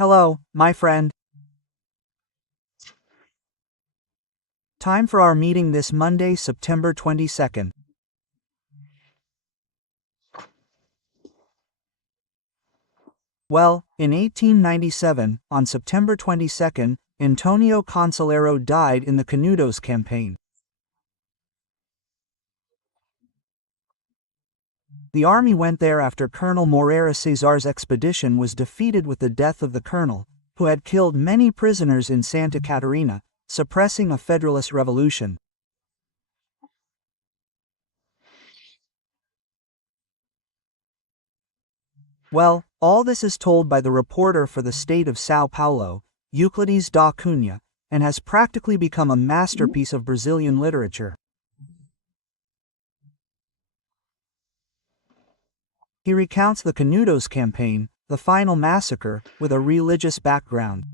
Hello, my friend. Time for our meeting this Monday, September 22nd. Well, in 1897, on September 22nd, Antonio Consolero died in the Canudos campaign. The army went there after Colonel Moreira Cesar's expedition was defeated with the death of the colonel, who had killed many prisoners in Santa Catarina, suppressing a Federalist revolution. Well, all this is told by the reporter for the state of São Paulo, Euclides da Cunha, and has practically become a masterpiece of Brazilian literature. He recounts the Canudos campaign, the final massacre, with a religious background.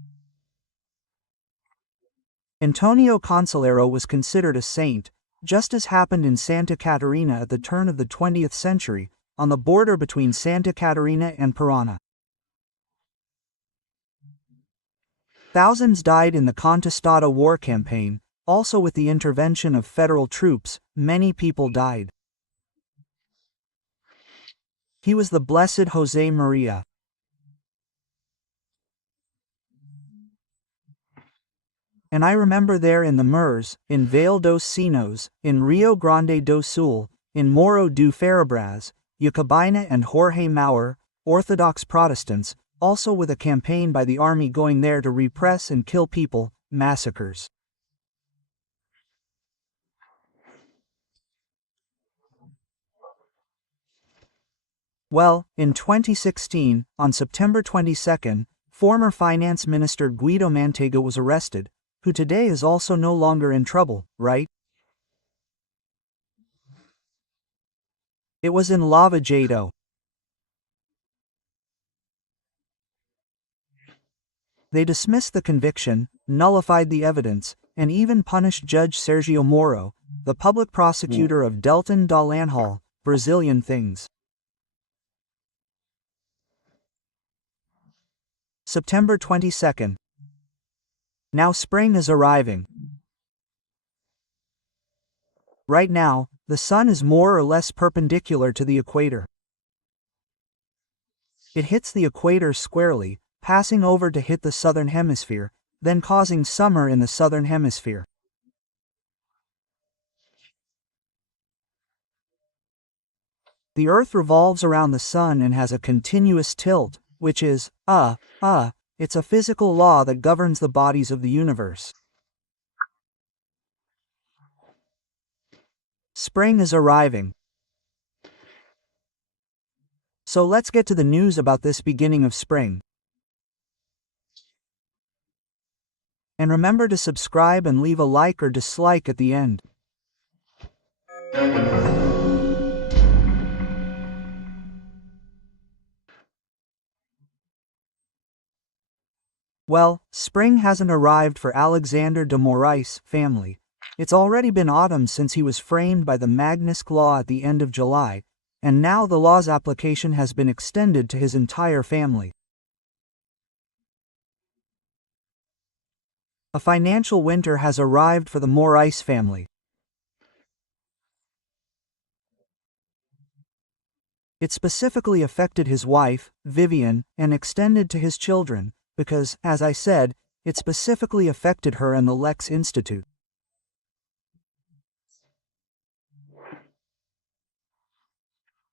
Antonio Consolero was considered a saint, just as happened in Santa Catarina at the turn of the 20th century, on the border between Santa Catarina and Paraná. Thousands died in the Contestada war campaign, also with the intervention of federal troops, many people died. He was the Blessed José Maria. And I remember there in the Mers, in Vale dos Sinos, in Rio Grande do Sul, in Morro do Ferrabras, Jacobina and Jorge Maurer, Orthodox Protestants, also with a campaign by the army going there to repress and kill people, massacres. Well, in 2016, on September 22nd, former Finance Minister Guido Mantega was arrested, who today is also no longer in trouble, right? It was in Lava Jato. They dismissed the conviction, nullified the evidence, and even punished Judge Sergio Moro, the public prosecutor of Delton da Lanhol, Brazilian things. September 22nd. Now spring is arriving. Right now, the sun is more or less perpendicular to the equator. It hits the equator squarely, passing over to hit the southern hemisphere, then causing summer in the southern hemisphere. The Earth revolves around the sun and has a continuous tilt, which is, it's a physical law that governs the bodies of the universe. Spring is arriving. So let's get to the news about this beginning of spring. And remember to subscribe and leave a like or dislike at the end. Well, spring hasn't arrived for Alexandre de Moraes' family. It's already been autumn since he was framed by the Magnitsky Law at the end of July, and now the law's application has been extended to his entire family. A financial winter has arrived for the Moraes family. It specifically affected his wife, Vivian, and extended to his children, because, as I said, it specifically affected her and the Lex Institute.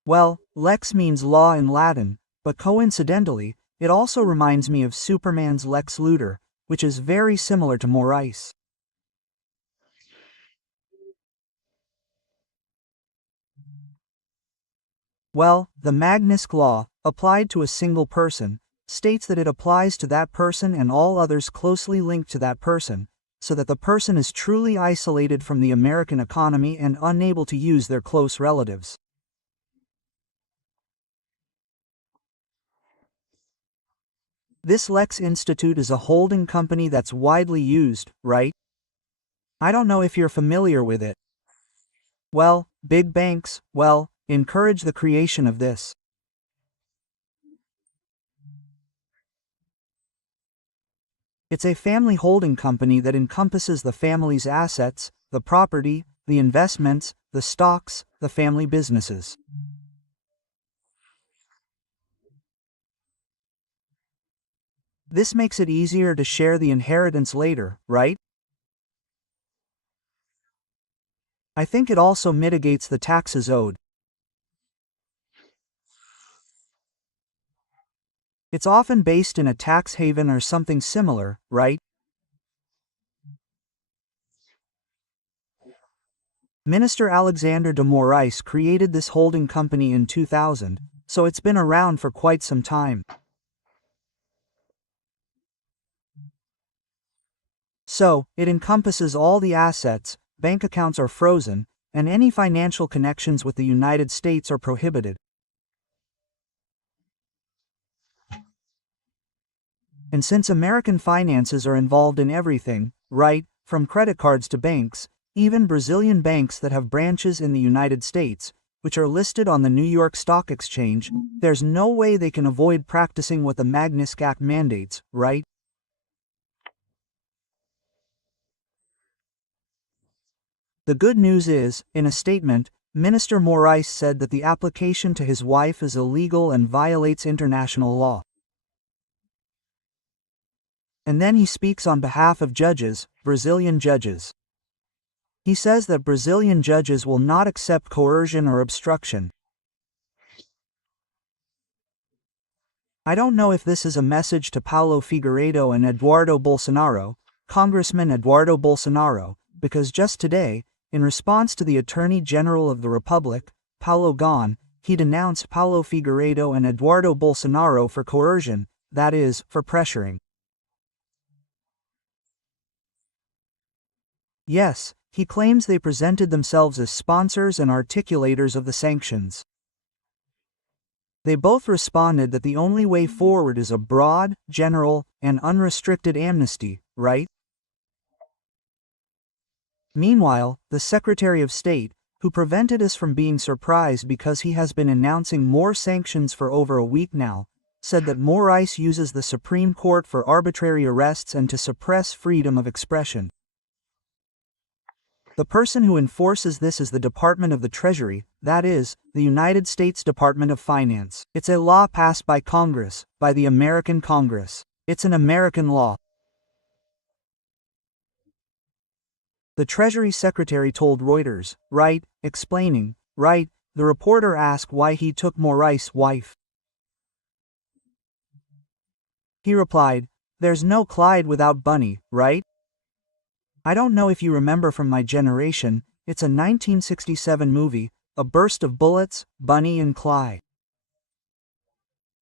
Well, Lex means law in Latin, but coincidentally, it also reminds me of Superman's Lex Luthor, which is very similar to Moraes. Well, the Magnitsky Law, applied to a single person, states that it applies to that person and all others closely linked to that person, so that the person is truly isolated from the American economy and unable to use their close relatives. This Lex Institute is a holding company that's widely used, right? I don't know if you're familiar with it. Well, big banks, encourage the creation of this. It's a family holding company that encompasses the family's assets, the property, the investments, the stocks, the family businesses. This makes it easier to share the inheritance later, right? I think it also mitigates the taxes owed. It's often based in a tax haven or something similar, right? Minister Alexandre de Moraes created this holding company in 2000, so it's been around for quite some time. So, it encompasses all the assets, bank accounts are frozen, and any financial connections with the United States are prohibited. And since American finances are involved in everything, right, from credit cards to banks, even Brazilian banks that have branches in the United States, which are listed on the New York Stock Exchange, there's no way they can avoid practicing what the Magnitsky Act mandates, right? The good news is, in a statement, Minister Moraes said that the application to his wife is illegal and violates international law. And then he speaks on behalf of judges, Brazilian judges. He says that Brazilian judges will not accept coercion or obstruction. I don't know if this is a message to Paulo Figueiredo and Eduardo Bolsonaro, Congressman Eduardo Bolsonaro, because just today, in response to the Attorney General of the Republic, Paulo Gon, he denounced Paulo Figueiredo and Eduardo Bolsonaro for coercion, that is, for pressuring. Yes, he claims they presented themselves as sponsors and articulators of the sanctions. They both responded that the only way forward is a broad, general, and unrestricted amnesty, right? Meanwhile, the Secretary of State, who prevented us from being surprised because he has been announcing more sanctions for over a week now, said that Moraes uses the Supreme Court for arbitrary arrests and to suppress freedom of expression. The person who enforces this is the Department of the Treasury, that is, the United States Department of Finance. It's a law passed by Congress, by the American Congress. It's an American law. The Treasury Secretary told Reuters, right, explaining, right, the reporter asked why he took Moraes' wife. He replied, "There's no Clyde without Bunny, right? I don't know if you remember from my generation, it's a 1967 movie, A Burst of Bullets, Bunny and Clyde.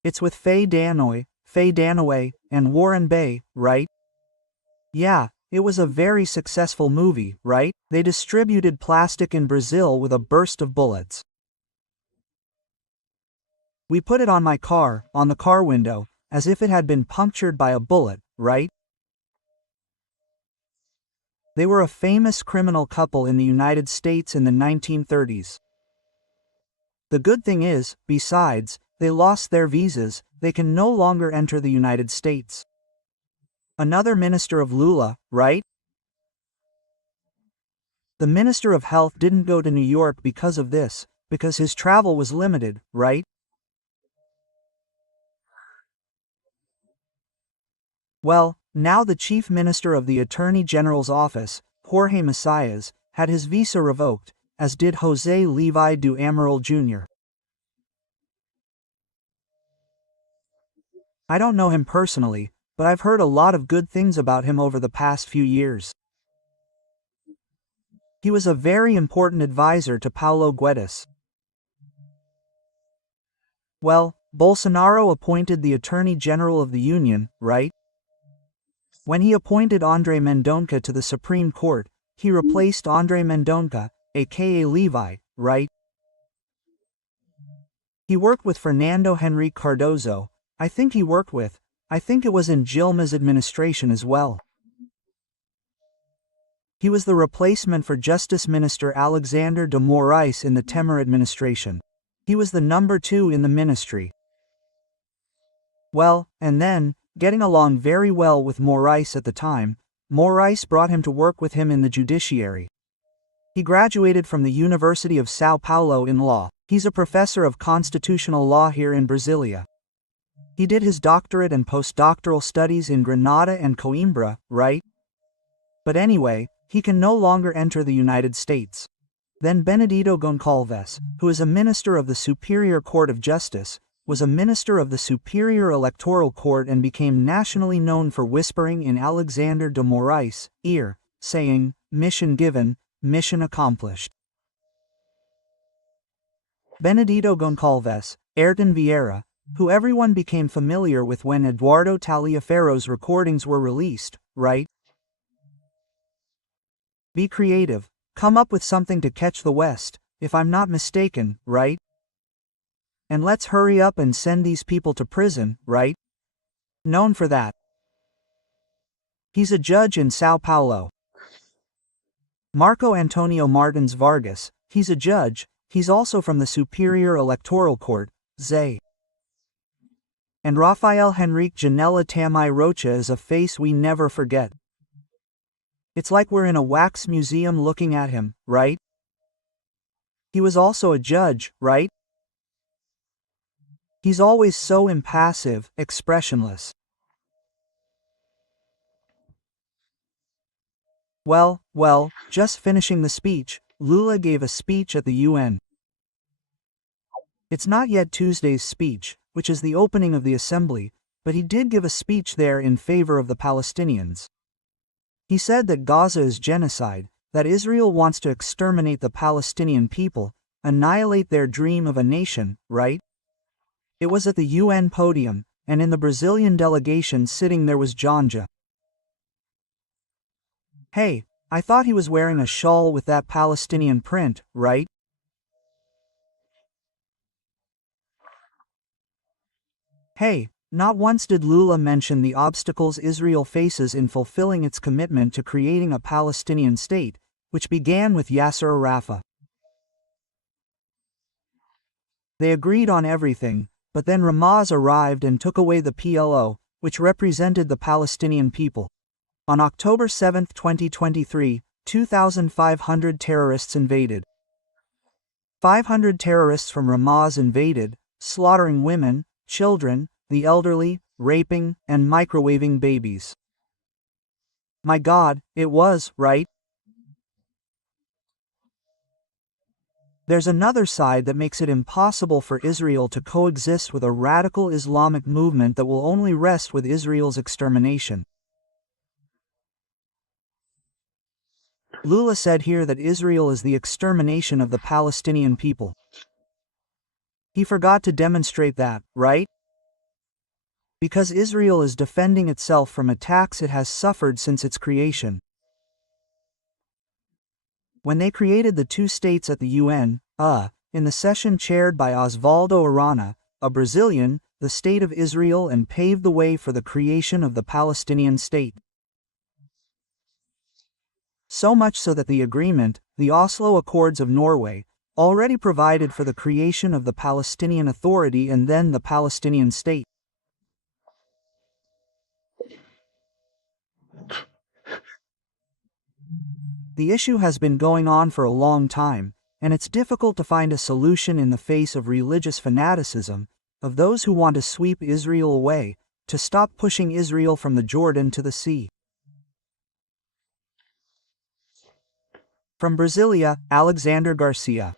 It's with Faye Dunaway, and Warren Beatty, right? Yeah, it was a very successful movie, right? They distributed plastic in Brazil with a burst of bullets. We put it on my car, on the car window, as if it had been punctured by a bullet, right? They were a famous criminal couple in the United States in the 1930s. The good thing is, besides, they lost their visas, they can no longer enter the United States. Another minister of Lula, right? The Minister of Health didn't go to New York because of this, because his travel was limited, right? Well, now the Chief Minister of the Attorney General's office, Jorge Messias, had his visa revoked, as did Jose Levi do Amaral Jr. I don't know him personally, but I've heard a lot of good things about him over the past few years. He was a very important advisor to Paulo Guedes. Well, Bolsonaro appointed the Attorney General of the Union, right? When he appointed Andre Mendonça to the Supreme Court, he replaced Andre Mendonça, aka Levi, right? He worked with Fernando Henrique Cardoso. I think it was in Dilma's administration as well. He was the replacement for Justice Minister Alexandre de Moraes in the Temer administration. He was the number 2 in the ministry. Well, and then, getting along very well with Morais at the time. Morais brought him to work with him in the judiciary. He graduated from the University of São Paulo in law. He's a professor of constitutional law here in Brasilia. He did his doctorate and postdoctoral studies in Granada and Coimbra, right? But anyway, he can no longer enter the United States. Then Benedito Goncalves, who is a minister of the Superior Court of Justice, was a minister of the Superior Electoral Court and became nationally known for whispering in Alexandre de Morais' ear, saying, "Mission given, mission accomplished." Benedito Goncalves, Ayrton Vieira, who everyone became familiar with when Eduardo Taliaferro's recordings were released, right? Be creative, come up with something to catch the West, if I'm not mistaken, right? And let's hurry up and send these people to prison, right? Known for that. He's a judge in São Paulo. Marco Antonio Martins Vargas, he's a judge, he's also from the Superior Electoral Court, ZE. And Rafael Henrique Janela Tamai Rocha is a face we never forget. It's like we're in a wax museum looking at him, right? He was also a judge, right? He's always so impassive, expressionless. Well, just finishing the speech, Lula gave a speech at the UN. It's not yet Tuesday's speech, which is the opening of the assembly, but he did give a speech there in favor of the Palestinians. He said that Gaza is genocide, that Israel wants to exterminate the Palestinian people, annihilate their dream of a nation, right? It was at the UN podium, and in the Brazilian delegation sitting there was Janja. Hey, I thought he was wearing a shawl with that Palestinian print, right? Hey, not once did Lula mention the obstacles Israel faces in fulfilling its commitment to creating a Palestinian state, which began with Yasser Arafat. They agreed on everything, but then Hamas arrived and took away the PLO, which represented the Palestinian people. On October 7, 2023, 2,500 terrorists invaded. 500 terrorists from Hamas invaded, slaughtering women, children, the elderly, raping, and microwaving babies. My God, it was, right? There's another side that makes it impossible for Israel to coexist with a radical Islamic movement that will only rest with Israel's extermination. Lula said here that Israel is the extermination of the Palestinian people. He forgot to demonstrate that, right? Because Israel is defending itself from attacks it has suffered since its creation. When they created the two states at the UN, in the session chaired by Osvaldo Arana, a Brazilian, the State of Israel, and paved the way for the creation of the Palestinian state. So much so that the agreement, the Oslo Accords of Norway, already provided for the creation of the Palestinian Authority and then the Palestinian state. The issue has been going on for a long time, and it's difficult to find a solution in the face of religious fanaticism, of those who want to sweep Israel away, to stop pushing Israel from the Jordan to the sea. From Brasilia, Alexandre Garcia.